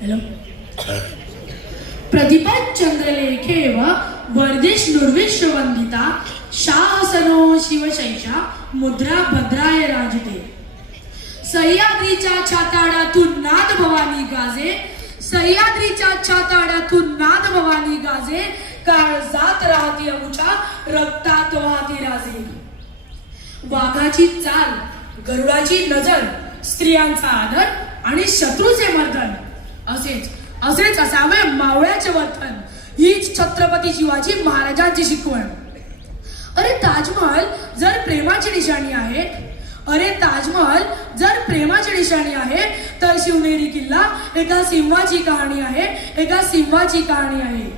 Hello. प्रतिपद चंद्रलेखे व वर्देश नुर्विश्व वंदिता शासनो शिवशैषा मुद्रा भद्राय राजते. सह्याद्रीच्या छाताडातून नाद भवानी गाजे, सह्याद्रीच्या छाताडातून नाद भवानी गाजे, काळ जात राहती अमुच्या रक्तात वाहती राजे. वाघाची चाल, गरुडाची नजर, स्त्रियांचा आदर आणि शत्रूचे मर्दन, असेच असावे मावळ्याचे वर्तन. हीच छत्रपती शिवाजी महाराजांची शिकवण. अरे ताजमहल जर प्रेमाची निशाणी आहे, अरे ताजमहल जर प्रेमाची निशाणी आहे, तर शिवनेरी किल्ला एका सिंहाची कहाणी आहे, एका सिंहाची कहाणी आहे.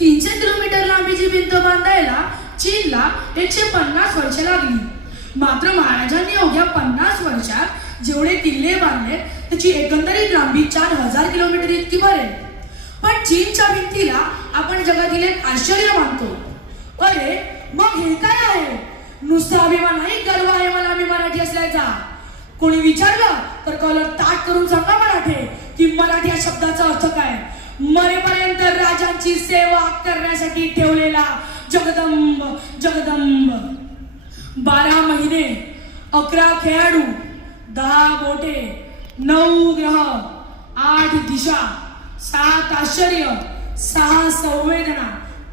300 किलोमीटर लांबीची भिंत बांधायला चीनला 150 वर्ष लागली. मात्र महाराजांनी अवघ्या 50 वर्षात जेवढे किल्ले बांधले त्याची एकंदरीत लांबी 4000 किलोमीटर इतकी भरेल. पण चीनच्या भिंतीला आपण जगातील एक आश्चर्य मानतो. अरे मग हे काय आहे? नुसता अभिमान नाही, गर्व आहे मला मी मराठी असल्याचा. कोणी विचारलं तर कॉलर ताट करून सांगा मराठी की मराठी या शब्दाचा अर्थ काय. मरेपर्यंत राजांची सेवा करण्यासाठी ठेवलेला जगदंब जगदंब. 12 महिने, 11 खेळाडू, 10 बोटे, 9 ग्रह, 8 दिशा, 7 आश्चर्य, 6 संवेदना,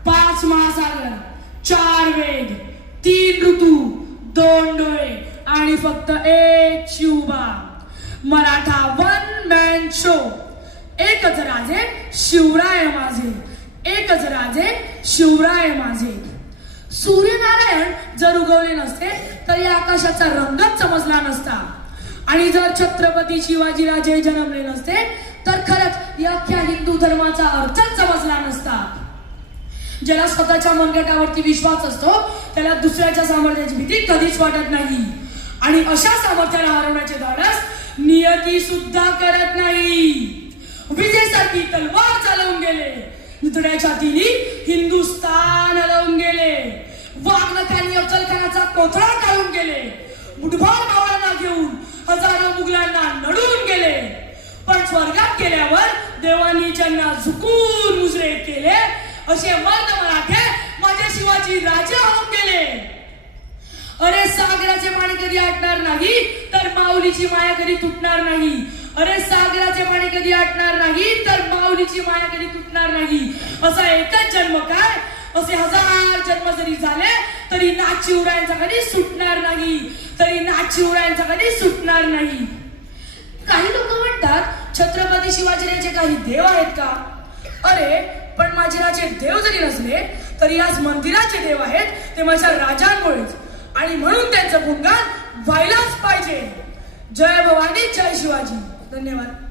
5 महासागर, 4 वेद, 3 ऋतू, 2 डोळे आणि फक्त 1 Shivba. Maratha one man show. एकच राजे शिवराय माझे, एकच राजे शिवराय माझे. सूर्यनारायण जर उगवले नसते तर या आकाशाचा रंगच समजला नसता. आणि जर छत्रपती शिवाजीराजे जन्मले नसते तर खरंच या अख्ख्या हिंदू धर्माचा अर्थच समजला नसता. ज्याला स्वतःच्या मनगटावरती विश्वास असतो त्याला दुसऱ्याच्या सामर्थ्याची भीती कधीच वाटत नाही. आणि अशा सामर्थ्याला हरवण्याचे धाडस नियती सुद्धा करत नाही. विजयसारखी तलवार चालवून गेले, नितड्याच्या तिनी हिंदुस्तान हलवून गेले. वाघनखांनी अफजलखानाचा कोथळा काढून गेले. मुठभर मावळ्यांना घेऊन हजारो मुघलांना नडून गेले. पण स्वर्गात गेल्यावर देवांनी ज्यांना झुकून मुजरे केले असे मर्द मराठे माझे शिवाजी राजे होऊन गेले. अरे सागराचे पाणी कधी आटणार नाही तर माऊलीची माया कधी तुटणार नाही. अरे सागराचे पाणी कधी आटणार नाही तर माऊलीची माया कधी तुटणार नाही. असा एकच जन्म काय, असे 1000 जन्म जरी झाले तरी नाच शिवरायांचा कधी सुटणार नाही, तरी नाच शिवरायांचा कधी सुटणार नाही. काही लोक म्हणतात छत्रपती शिवाजीराजे काही देव आहेत का? अरे पण माझे राजे देव जरी नसले तरी आज मंदिराचे देव आहेत ते माझ्या राजांमुळेच. आणि म्हणून त्यांचं गुणगान व्हायलाच पाहिजे. जय भवानी, जय शिवाजी. धन्यवाद.